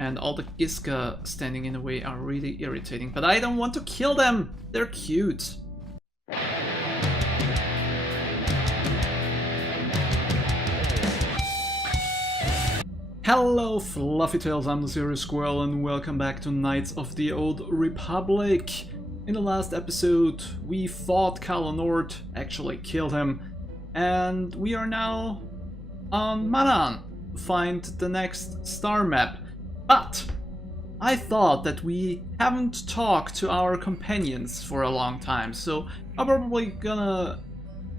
And all the Giska standing in the way are really irritating. But I don't want to kill them! They're cute. Hello Fluffy Tails, I'm the Serious Squirrel and welcome back to Knights of the Old Republic. In the last episode we fought Kalanort, actually killed him, and we are now on Manaan to find the next star map. But I thought that we haven't talked to our companions for a long time, so I'm probably gonna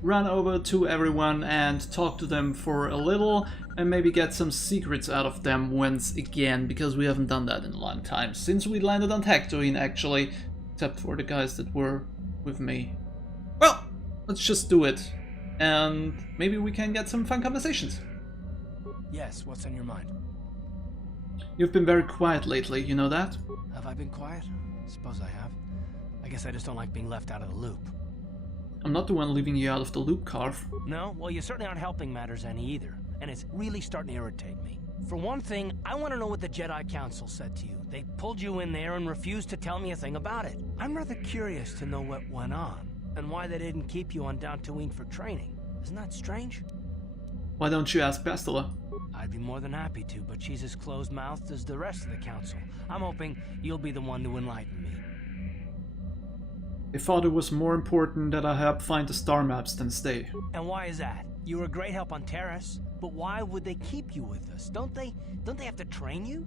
run over to everyone and talk to them for a little and maybe get some secrets out of them once again, because we haven't done that in a long time, since we landed on Tatooine actually, except for the guys that were with me. Well, let's just do it, and maybe we can get some fun conversations. Yes, what's on your mind? You've been very quiet lately, you know that? Have I been quiet? Suppose I have. I guess I just don't like being left out of the loop. I'm not the one leaving you out of the loop, Carve. No? Well, you certainly aren't helping matters any either. And it's really starting to irritate me. For one thing, I want to know what the Jedi Council said to you. They pulled you in there and refused to tell me a thing about it. I'm rather curious to know what went on, and why they didn't keep you on Tatooine for training. Isn't that strange? Why don't you ask Bastila? I'd be more than happy to, but she's as closed-mouthed as the rest of the Council. I'm hoping you'll be the one to enlighten me. They thought it was more important that I help find the star maps than stay. And why is that? You were a great help on Terrace, but why would they keep you with us? Don't they have to train you?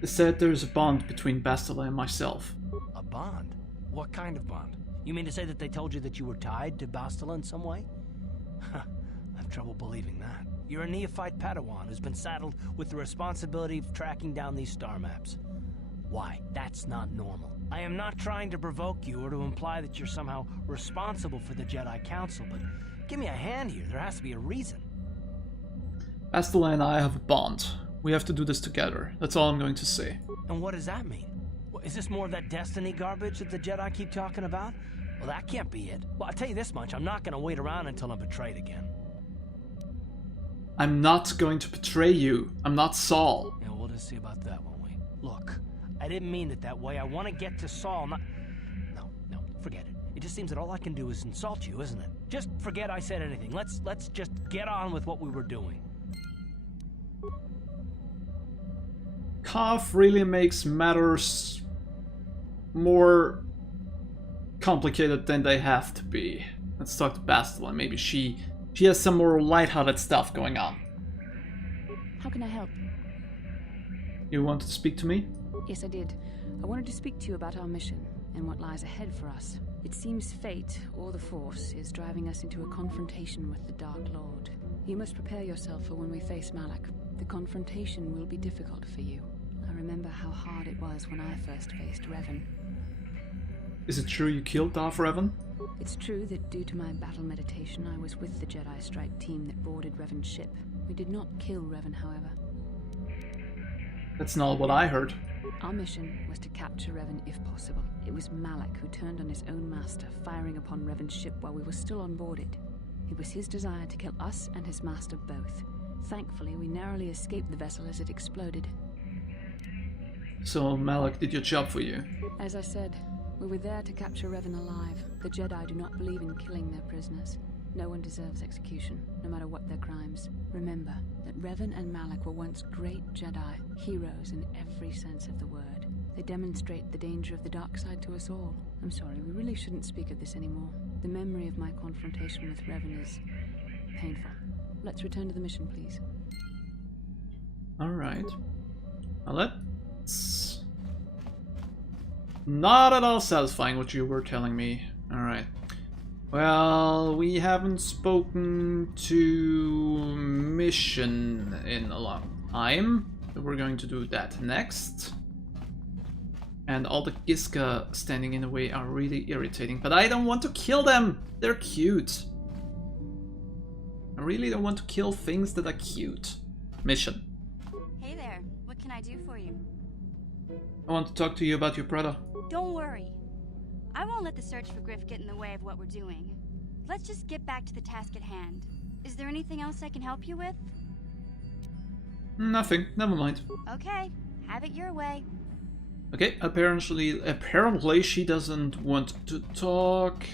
They said there's a bond between Bastila and myself. A bond? What kind of bond? You mean to say that they told you that you were tied to Bastila in some way? I have trouble believing that. You're a neophyte Padawan who's been saddled with the responsibility of tracking down these star maps. Why? That's not normal. I am not trying to provoke you or to imply that you're somehow responsible for the Jedi Council, but give me a hand here. There has to be a reason. Bastila and I have a bond. We have to do this together. That's all I'm going to say. And what does that mean? Is this more of that destiny garbage that the Jedi keep talking about? Well, that can't be it. Well, I'll tell you this much. I'm not going to wait around until I'm betrayed again. I'm not going to betray you. I'm not Saul. Yeah, we'll just see about that, won't we? Look, I didn't mean it that way. I want to get to Saul, not... No, forget it. It just seems that all I can do is insult you, isn't it? Just forget I said anything. Let's just get on with what we were doing. Carve really makes matters more complicated than they have to be. Let's talk to Bastila. Maybe she has some more lighthearted stuff going on. How can I help? You wanted to speak to me? Yes, I did. I wanted to speak to you about our mission and what lies ahead for us. It seems fate, or the Force, is driving us into a confrontation with the Dark Lord. You must prepare yourself for when we face Malak. The confrontation will be difficult for you. I remember how hard it was when I first faced Revan. Is it true you killed Darth Revan? It's true that due to my battle meditation, I was with the Jedi strike team that boarded Revan's ship. We did not kill Revan, however. That's not what I heard. Our mission was to capture Revan if possible. It was Malak who turned on his own master, firing upon Revan's ship while we were still on board it. It was his desire to kill us and his master both. Thankfully, we narrowly escaped the vessel as it exploded. So Malak did your job for you? As I said, we were there to capture Revan alive. The Jedi do not believe in killing their prisoners. No one deserves execution, no matter what their crimes. Remember that Revan and Malak were once great Jedi, heroes in every sense of the word. They demonstrate the danger of the dark side to us all. I'm sorry, we really shouldn't speak of this anymore. The memory of my confrontation with Revan is painful. Let's return to the mission, please. Alright. Well, that's not at all satisfying what you were telling me. Alright. Well, we haven't spoken to Mission in a long time. So we're going to do that next. And all the Giska standing in the way are really irritating. But I don't want to kill them! They're cute. I really don't want to kill things that are cute. Mission. Hey there, what can I do for you? I want to talk to you about your brother. Don't worry. I won't let the search for Griff get in the way of what we're doing. Let's just get back to the task at hand. Is there anything else I can help you with? Nothing. Never mind. Okay, have it your way. Okay, apparently she doesn't want to talk.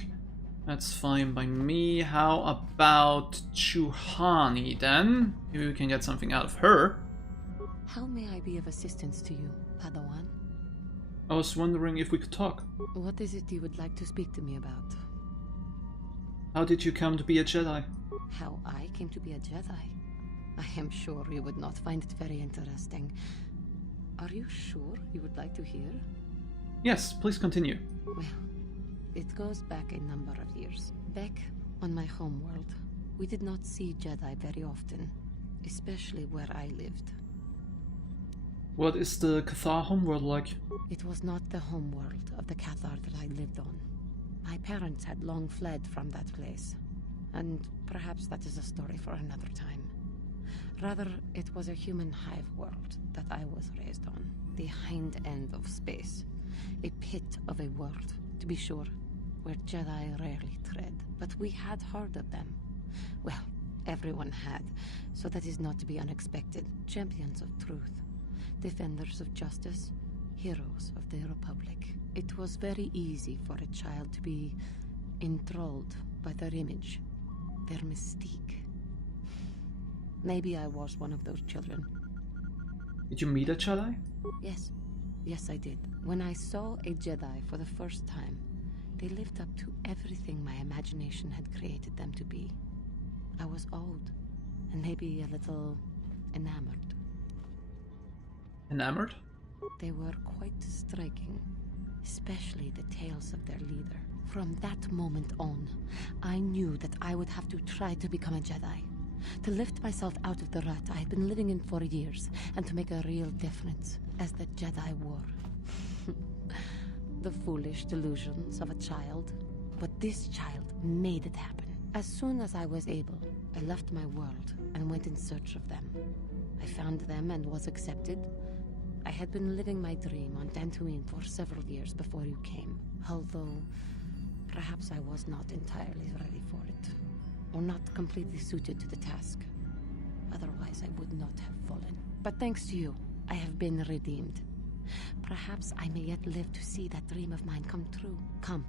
That's fine by me. How about Chuhani then? Maybe we can get something out of her. How may I be of assistance to you, Padawan? I was wondering if we could talk. What is it you would like to speak to me about? How did you come to be a Jedi? How I came to be a Jedi? I am sure you would not find it very interesting. Are you sure you would like to hear? Yes, please continue. Well, it goes back a number of years. Back on my homeworld, we did not see Jedi very often, especially where I lived. What is the Cathar homeworld like? It was not the homeworld of the Cathar that I lived on. My parents had long fled from that place, and perhaps that is a story for another time. Rather, it was a human hive world that I was raised on. The hind end of space. A pit of a world, to be sure, where Jedi rarely tread. But we had heard of them. Well, everyone had, so that is not to be unexpected. Champions of truth. Defenders of justice. Heroes of the Republic. It was very easy for a child to be enthralled by their image, their mystique. Maybe I was one of those children. Did you meet a Jedi? Yes. Yes, I did. When I saw a Jedi for the first time, they lived up to everything my imagination had created them to be. I was awed, and maybe a little enamored. Enamored? They were quite striking, especially the tales of their leader. From that moment on, I knew that I would have to try to become a Jedi. To lift myself out of the rut I had been living in for years, and to make a real difference as the Jedi wore. The foolish delusions of a child. But this child made it happen. As soon as I was able, I left my world and went in search of them. I found them and was accepted. I had been living my dream on Dantooine for several years before you came, although perhaps I was not entirely ready for it, or not completely suited to the task. Otherwise, I would not have fallen. But thanks to you, I have been redeemed. Perhaps I may yet live to see that dream of mine come true. Come,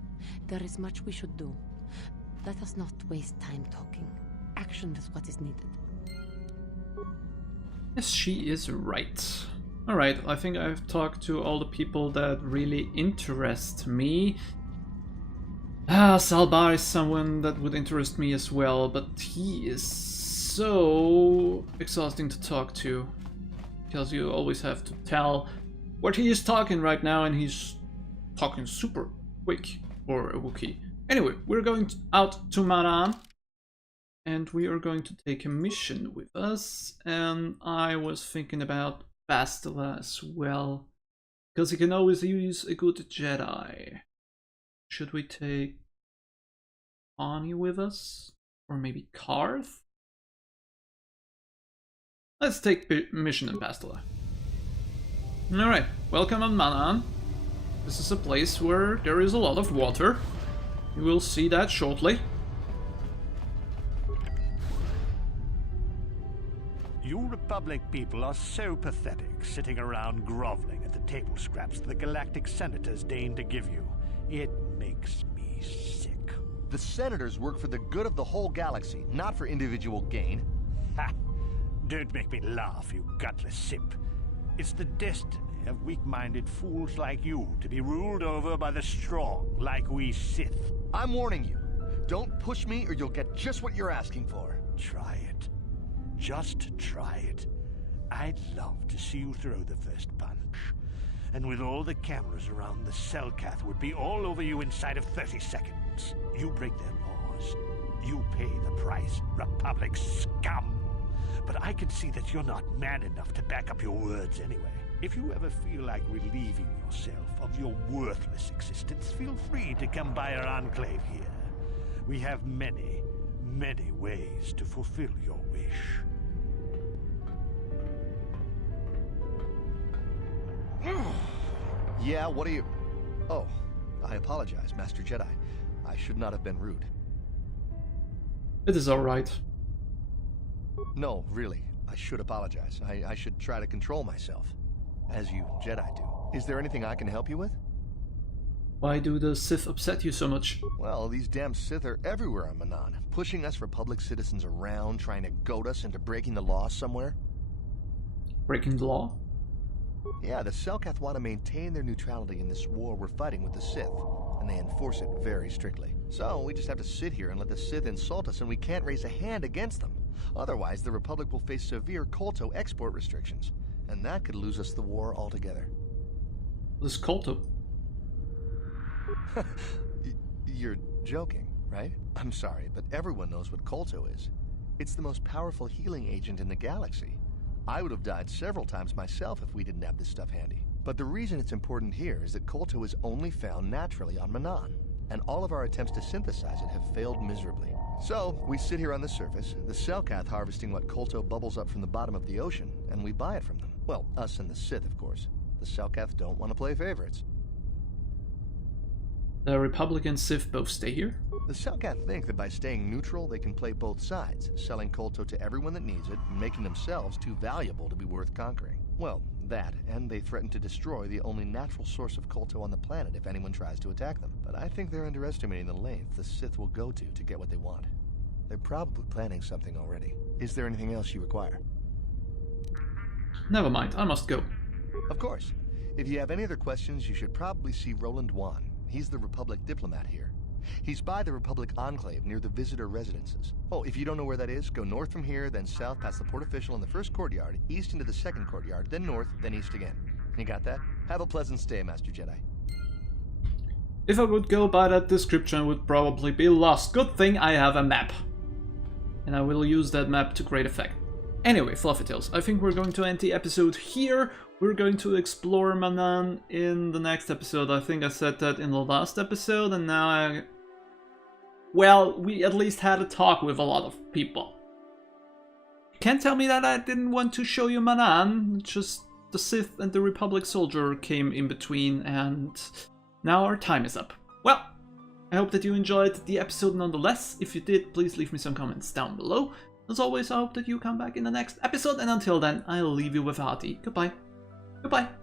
there is much we should do. Let us not waste time talking. Action is what is needed. Yes, she is right. Alright, I think I've talked to all the people that really interest me. Salbar is someone that would interest me as well, but he is so exhausting to talk to. Because you always have to tell what he is talking right now, and he's talking super quick for a Wookiee. Anyway, we're going out to Manaan, and we are going to take a mission with us, and I was thinking about Bastila as well, because he can always use a good Jedi. Should we take Ani with us? Or maybe Karth? Let's take mission in Bastila. Alright, welcome on Manaan. This is a place where there is a lot of water. You will see that shortly. You Republic people are so pathetic, sitting around groveling at the table scraps the galactic senators deign to give you. It makes me sick. The senators work for the good of the whole galaxy, not for individual gain. Ha! Don't make me laugh, you gutless simp. It's the destiny of weak-minded fools like you to be ruled over by the strong, like we Sith. I'm warning you. Don't push me or you'll get just what you're asking for. Try it. Just try it. I'd love to see you throw the first punch. And with all the cameras around, the Selkath would be all over you inside of 30 seconds. You break their laws. You pay the price, Republic scum. But I can see that you're not man enough to back up your words anyway. If you ever feel like relieving yourself of your worthless existence, feel free to come by our enclave here. We have many, many ways to fulfill your wish. Yeah, what are you... Oh, I apologize, Master Jedi. I should not have been rude. It is alright. No, really. I should apologize. I should try to control myself, as you Jedi do. Is there anything I can help you with? Why do the Sith upset you so much? Well, these damn Sith are everywhere on Manaan, pushing us Republic citizens around, trying to goad us into breaking the law somewhere. Breaking the law? Yeah, the Selkath want to maintain their neutrality in this war we're fighting with the Sith, and they enforce it very strictly. So we just have to sit here and let the Sith insult us, and we can't raise a hand against them. Otherwise, the Republic will face severe Kolto export restrictions, and that could lose us the war altogether. This Kolto. You're joking, right? I'm sorry, but everyone knows what Kolto is. It's the most powerful healing agent in the galaxy. I would have died several times myself if we didn't have this stuff handy. But the reason it's important here is that Kolto is only found naturally on Manaan, and all of our attempts to synthesize it have failed miserably. So, we sit here on the surface, the Selkath harvesting what Kolto bubbles up from the bottom of the ocean, and we buy it from them. Well, us and the Sith, of course. The Selkath don't want to play favorites. The Republic and Sith both stay here? The Selkath think that by staying neutral, they can play both sides, selling Kolto to everyone that needs it, and making themselves too valuable to be worth conquering. Well, that, and they threaten to destroy the only natural source of Kolto on the planet if anyone tries to attack them. But I think they're underestimating the length the Sith will go to get what they want. They're probably planning something already. Is there anything else you require? Never mind, I must go. Of course. If you have any other questions, you should probably see Roland Wan. He's the Republic diplomat here. He's by the Republic Enclave near the visitor residences. Oh, if you don't know where that is, go north from here, then south past the port official in the first courtyard, east into the second courtyard, then north, then east again. You got that? Have a pleasant stay, Master Jedi. If I would go by that description, I would probably be lost. Good thing I have a map. And I will use that map to great effect. Anyway, Fluffy Tales, I think we're going to end the episode here. We're going to explore Manaan in the next episode. I think I said that in the last episode, and now well, we at least had a talk with a lot of people. Can't tell me that I didn't want to show you Manaan, just the Sith and the Republic soldier came in between, and now our time is up. Well, I hope that you enjoyed the episode nonetheless. If you did, please leave me some comments down below. As always, I hope that you come back in the next episode, and until then, I'll leave you with a hearty goodbye. Goodbye.